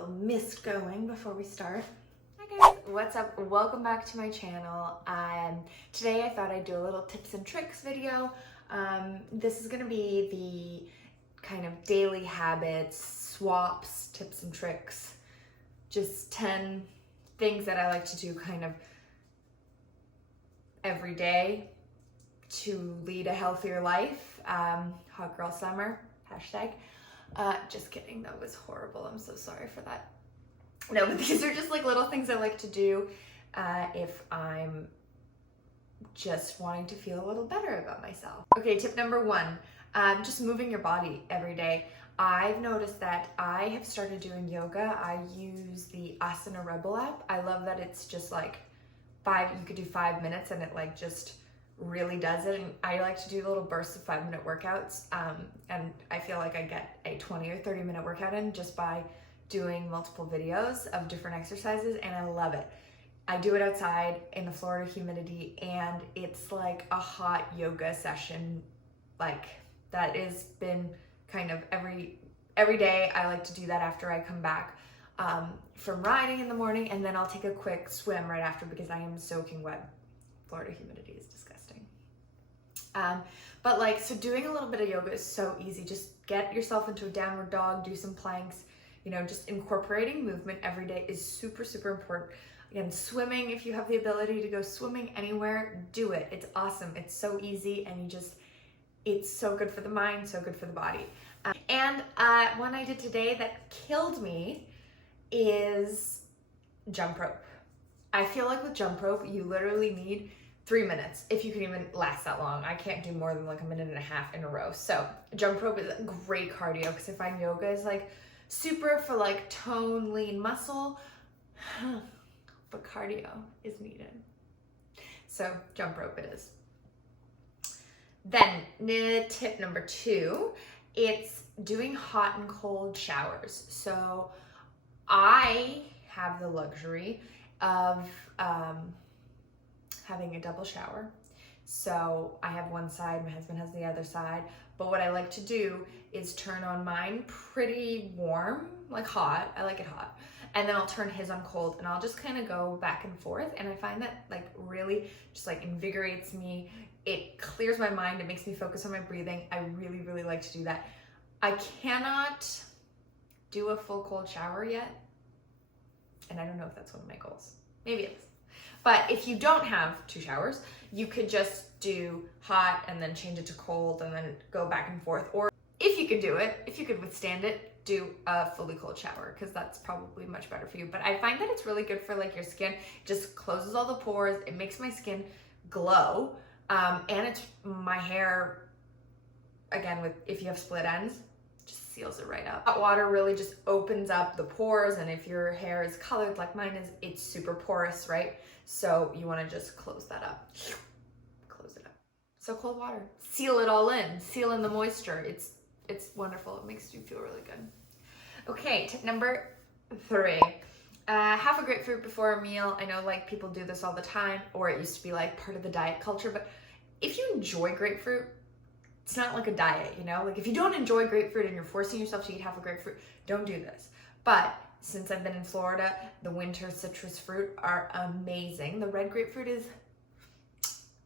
little mist going before we start. Hi guys, what's up? Welcome back to my channel. Today I thought I'd do a little tips and tricks video. This is gonna be the kind of daily habits, swaps, tips and tricks, just 10 things that I like to do kind of every day to lead a healthier life. Hot girl summer, hashtag. Just kidding, that was horrible. I'm so sorry for that. No, but these are just like little things I like to do if I'm just wanting to feel a little better about myself. Okay, tip number 1, just moving your body every day. I've noticed that I have started doing yoga. I use the Asana Rebel app. I love that it's just like you could do 5 minutes and it like just really does it. And I like to do little bursts of 5-minute workouts. And I feel like I get a 20 or 30 minute workout in just by doing multiple videos of different exercises, and I love it. I do it outside in the Florida humidity, and it's like a hot yoga session. Like that has been kind of every day. I like to do that after I come back from riding in the morning, and then I'll take a quick swim right after because I am soaking wet. Florida humidity is disgusting. But like, so doing a little bit of yoga is so easy. Just get yourself into a downward dog, do some planks, you know, just incorporating movement every day is super, super important. Again, swimming, if you have the ability to go swimming anywhere, do it. It's awesome. It's so easy, and it's so good for the mind, so good for the body. And one I did today that killed me is jump rope. I feel like with jump rope, you literally need 3 minutes, if you can even last that long. I can't do more than like 1.5 minutes in a row. So jump rope is great cardio, because I find yoga is like super for like tone, lean muscle, but cardio is needed. So jump rope it is. Then tip number 2, it's doing hot and cold showers. So I have the luxury of having a double shower. So I have one side, my husband has the other side. But what I like to do is turn on mine pretty warm, like hot. I like it hot. And then I'll turn his on cold, and I'll just kind of go back and forth. And I find that like really just like invigorates me. It clears my mind. It makes me focus on my breathing. I really, really like to do that. I cannot do a full cold shower yet. And I don't know if that's one of my goals. Maybe it is. But if you don't have 2 showers, you could just do hot and then change it to cold and then go back and forth. Or if you could do it, if you could withstand it, do a fully cold shower, because that's probably much better for you. But I find that it's really good for like your skin. It just closes all the pores. It makes my skin glow. And it's my hair, again, if you have split ends, just seals it right up. Hot water really just opens up the pores, and if your hair is colored like mine is, it's super porous, right? So you want to just close that up. Close it up. So cold water. Seal it all in. Seal in the moisture. It's wonderful. It makes you feel really good. Okay, tip number 3. Have a grapefruit before a meal. I know like people do this all the time, or it used to be like part of the diet culture, but if you enjoy grapefruit, it's not like a diet, you know? Like if you don't enjoy grapefruit and you're forcing yourself to eat half a grapefruit, don't do this. But since I've been in Florida, the winter citrus fruit are amazing. The red grapefruit is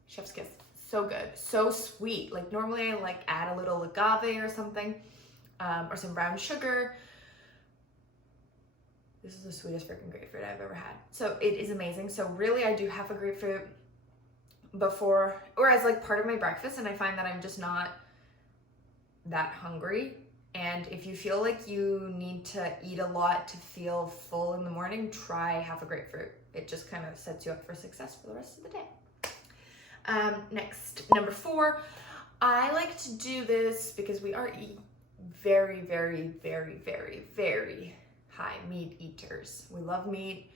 chef's kiss. So good, so sweet. Like normally I like add a little agave or something, or some brown sugar. This is the sweetest freaking grapefruit I've ever had. So it is amazing. So really I do half a grapefruit before, or as like part of my breakfast, and I find that I'm just not that hungry. And if you feel like you need to eat a lot to feel full in the morning, try half a grapefruit. It just kind of sets you up for success for the rest of the day. Next, number 4, I like to do this because we are very, very, very, very, very high meat eaters. We love meat.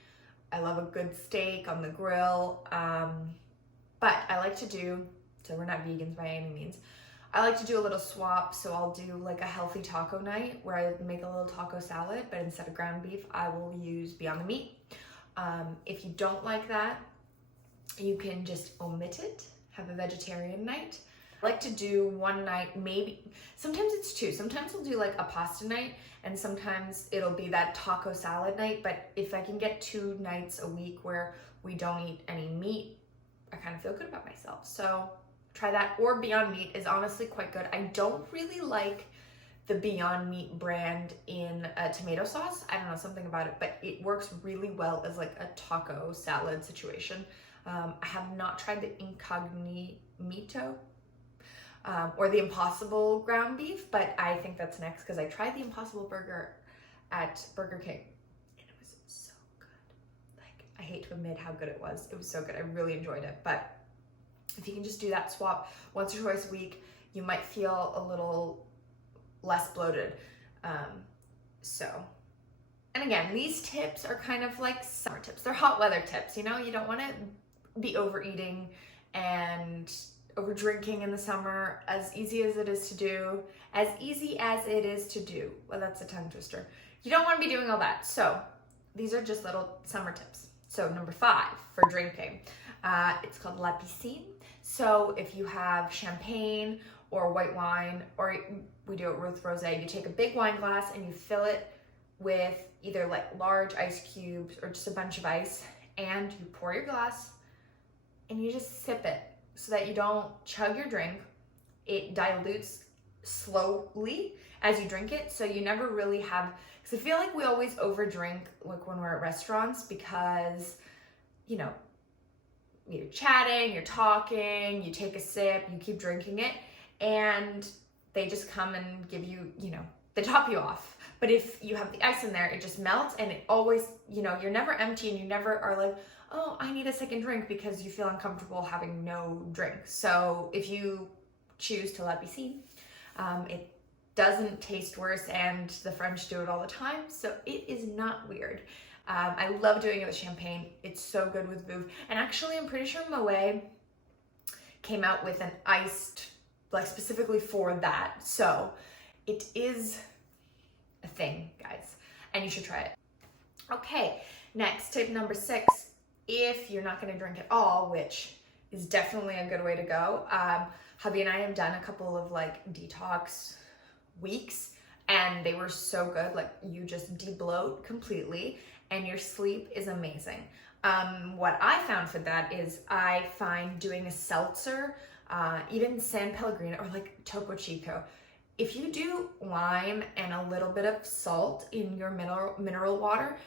I love a good steak on the grill. But I like to do, so we're not vegans by any means, I like to do a little swap. So I'll do like a healthy taco night where I make a little taco salad, but instead of ground beef, I will use Beyond the Meat. If you don't like that, you can just omit it, have a vegetarian night. I like to do one night, maybe, sometimes it's two. Sometimes we'll do like a pasta night, and sometimes it'll be that taco salad night. But if I can get 2 nights a week where we don't eat any meat, I kind of feel good about myself. So try that. Or Beyond Meat is honestly quite good. I don't really like the Beyond Meat brand in a tomato sauce. I don't know, something about it, but it works really well as like a taco salad situation. I have not tried the Incognito or the Impossible ground beef, but I think that's next because I tried the Impossible burger at Burger King and it was so good. Like, I hate to admit how good it was. It was so good. I really enjoyed it. But if you can just do that swap once or twice a week, you might feel a little less bloated. And again, these tips are kind of like summer tips. They're hot weather tips, you know? You don't want to be overeating and over drinking in the summer, as easy as it is to do. Well, that's a tongue twister. You don't want to be doing all that. So these are just little summer tips. So number 5 for drinking, it's called La Piscine. So if you have champagne or white wine, or we do it with rosé, you take a big wine glass and you fill it with either like large ice cubes or just a bunch of ice, and you pour your glass and you just sip it so that you don't chug your drink. It dilutes slowly as you drink it, so you never really have, because I feel like we always overdrink like when we're at restaurants, because, you know, you're chatting, you're talking, you take a sip, you keep drinking it, and they just come and give you, you know, they top you off. But if you have the ice in there, it just melts, and it always, you know, you're never empty, and you never are like, oh, I need a second drink, because you feel uncomfortable having no drink. So if you choose to La Piscine, it doesn't taste worse, and the French do it all the time, so it is not weird. I love doing it with champagne. It's so good with Veuve. And actually, I'm pretty sure Moet came out with an iced, like specifically for that. So it is a thing, guys, and you should try it. Okay, next, tip number 6. If you're not gonna drink at all, which is definitely a good way to go. Hubby and I have done a couple of like detox weeks, and they were so good. Like, you just debloat completely and your sleep is amazing. What I found for that is I find doing a seltzer, even San Pellegrino or like Topo Chico, if you do lime and a little bit of salt in your mineral water,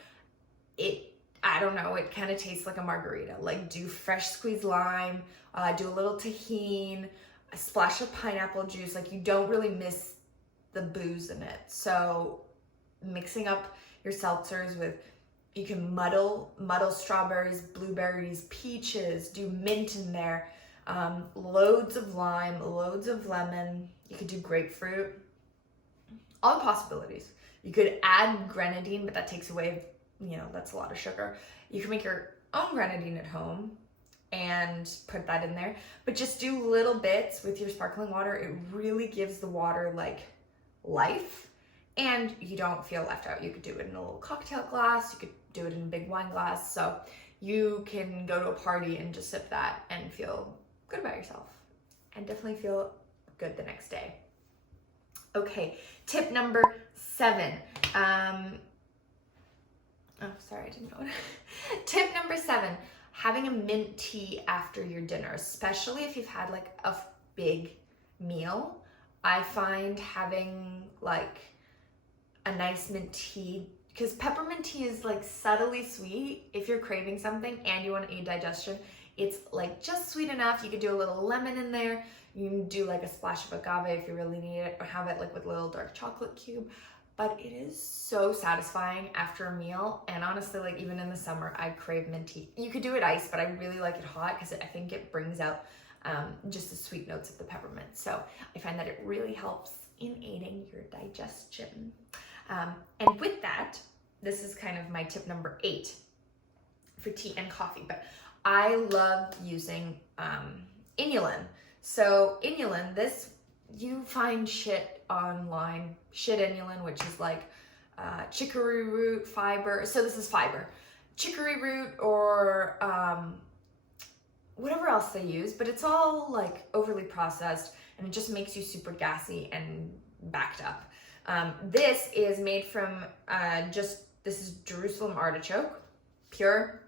I don't know, it kind of tastes like a margarita. Like, do fresh squeezed lime, do a little tahini, a splash of pineapple juice. Like, you don't really miss the booze in it. So mixing up your seltzers with, you can muddle strawberries, blueberries, peaches, do mint in there, loads of lime, loads of lemon. You could do grapefruit, all the possibilities. You could add grenadine, but that takes away, you know, that's a lot of sugar. You can make your own grenadine at home and put that in there, but just do little bits with your sparkling water. It really gives the water like life, and you don't feel left out. You could do it in a little cocktail glass, you could do it in a big wine glass, so you can go to a party and just sip that and feel good about yourself, and definitely feel good the next day. Okay, tip number 7. Oh, sorry, I didn't know it. Tip number 7, having a mint tea after your dinner, especially if you've had like a big meal. I find having like a nice mint tea, because peppermint tea is like subtly sweet. If you're craving something and you want to aid digestion, it's like just sweet enough. You could do a little lemon in there. You can do like a splash of agave if you really need it, or have it like with a little dark chocolate cube. But it is so satisfying after a meal, and honestly, like even in the summer, I crave mint tea. You could do it iced, but I really like it hot because I think it brings out just the sweet notes of the peppermint. So I find that it really helps in aiding your digestion. And with that, this is kind of my tip number 8 for tea and coffee, but I love using inulin. So inulin, this, you find shit online, shit inulin, which is like chicory root fiber. So this is fiber. Chicory root or whatever else they use, but it's all like overly processed and it just makes you super gassy and backed up. This is made from this is Jerusalem artichoke, pure.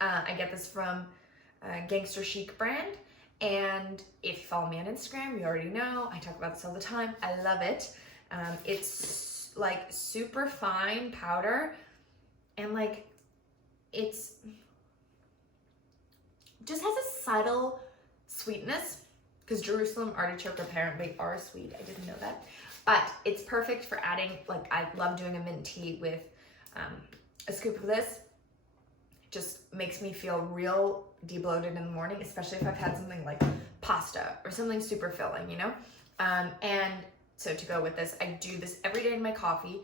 I get this from Gangster Chic brand. And if you follow me on Instagram, you already know, I talk about this all the time. I love it. It's like super fine powder and like it's just has a subtle sweetness because Jerusalem artichoke apparently are sweet. I didn't know that. But it's perfect for adding, like I love doing a mint tea with a scoop of this. Just makes me feel real debloated in the morning, especially if I've had something like pasta or something super filling, you know? And so to go with this, I do this every day in my coffee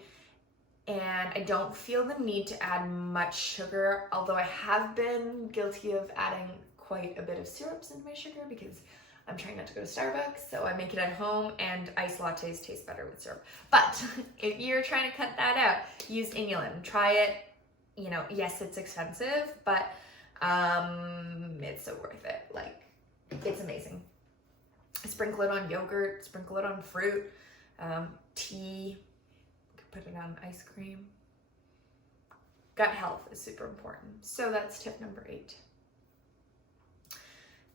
and I don't feel the need to add much sugar, although I have been guilty of adding quite a bit of syrups into my sugar because I'm trying not to go to Starbucks, so I make it at home and iced lattes taste better with syrup. But if you're trying to cut that out, use inulin. Try it. You know, yes, it's expensive, but it's so worth it. Like, it's amazing. Sprinkle it on yogurt, sprinkle it on fruit, tea, put it on ice cream. Gut health is super important. So that's tip number 8.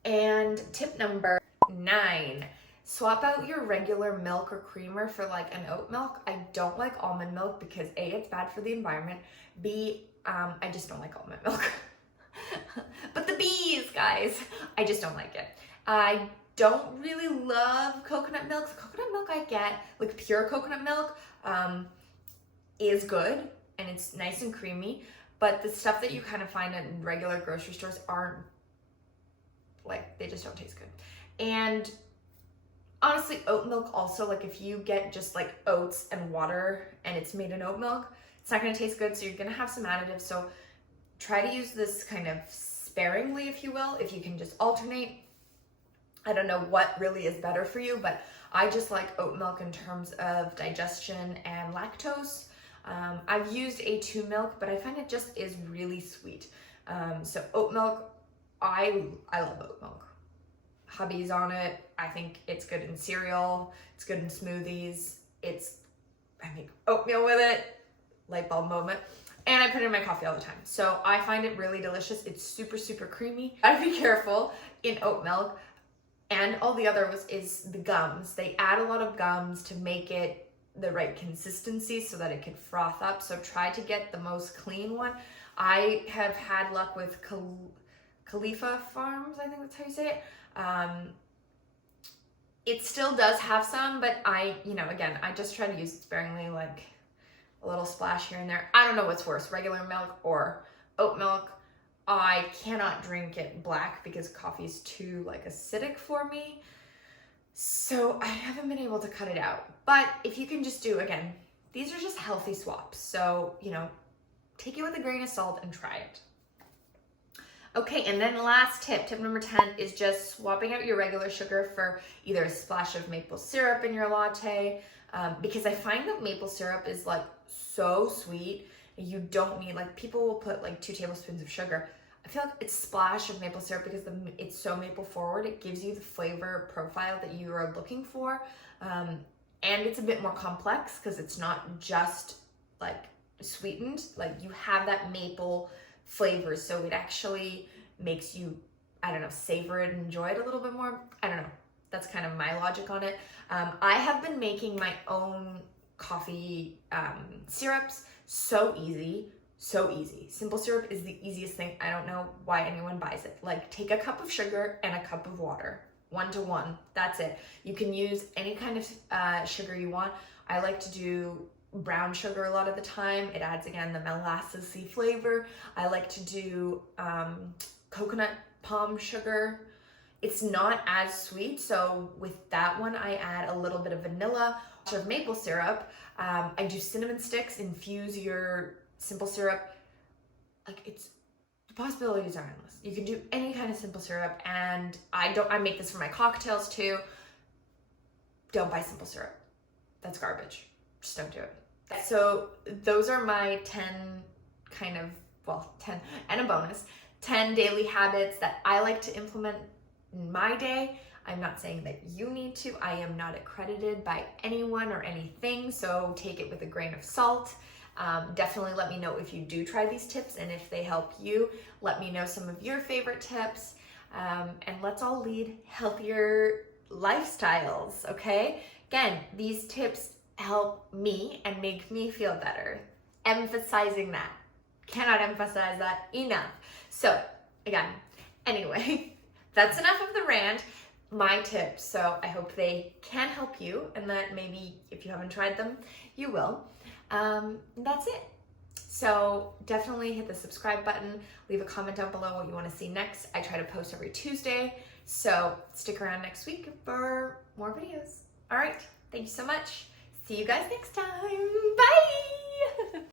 And tip number 9, swap out your regular milk or creamer for like an oat milk. I don't like almond milk because A, it's bad for the environment. B, I just don't like almond milk. But the bees, guys, I just don't like it. I don't really love coconut milk. The coconut milk I get, like pure coconut milk, is good and it's nice and creamy. But the stuff that you kind of find in regular grocery stores aren't, like, they just don't taste good. And honestly, oat milk also, like if you get just like oats and water and it's made in oat milk, it's not gonna taste good, so you're gonna have some additives. So try to use this kind of sparingly, if you will, if you can just alternate. I don't know what really is better for you, but I just like oat milk in terms of digestion and lactose. I've used A2 milk, but I find it just is really sweet. So oat milk, I love oat milk. Hubby's on it. I think it's good in cereal. It's good in smoothies. I make oatmeal with it. Light bulb moment. And I put it in my coffee all the time. So I find it really delicious. It's super, super creamy. Gotta be careful in oat milk. And all the other is the gums. They add a lot of gums to make it the right consistency so that it can froth up. So try to get the most clean one. I have had luck with Khalifa Farms, I think that's how you say it. It still does have some, but again, I just try to use it sparingly, like a little splash here and there. I don't know what's worse, regular milk or oat milk. I cannot drink it black because coffee is too like acidic for me. So I haven't been able to cut it out. But if you can just do, again, these are just healthy swaps. So, take it with a grain of salt and try it. Okay, and then last tip number 10 is just swapping out your regular sugar for either a splash of maple syrup in your latte, because I find that maple syrup is like so sweet. You don't need, like, people will put like 2 tablespoons of sugar. I feel like it's splash of maple syrup because it's so maple forward. It gives you the flavor profile that you are looking for. And it's a bit more complex because it's not just like sweetened. Like, you have that maple flavor, so it actually makes you, I don't know, savor it and enjoy it a little bit more. I don't know. That's kind of my logic on it. I have been making my own coffee syrups. So easy. Simple syrup is the easiest thing. I don't know why anyone buys it. Like, take a cup of sugar and a cup of water, 1-to-1. That's it. You can use any kind of sugar you want. I like to do brown sugar a lot of the time. It adds, again, the molassesy flavor. I like to do coconut palm sugar. It's not as sweet, so with that one, I add a little bit of vanilla, of maple syrup. I do cinnamon sticks, infuse your simple syrup. Like, the possibilities are endless. You can do any kind of simple syrup, and I make this for my cocktails too. Don't buy simple syrup. That's garbage. Just don't do it. So those are my 10 and a bonus 10 daily habits that I like to implement in my day. I'm not saying that you need to. I am not accredited by anyone or anything, so take it with a grain of salt. Definitely let me know if you do try these tips, and if they help you, let me know some of your favorite tips. And let's all lead healthier lifestyles, okay? Again, these tips help me and make me feel better. Emphasizing that. Cannot emphasize that enough. So, again, anyway, that's enough of the rant. My tips, so I hope they can help you, and that maybe if you haven't tried them, you will. That's it. So definitely hit the subscribe button, leave a comment down below what you want to see next. I try to post every Tuesday, so stick around next week for more videos. All right, thank you so much. See you guys next time. Bye.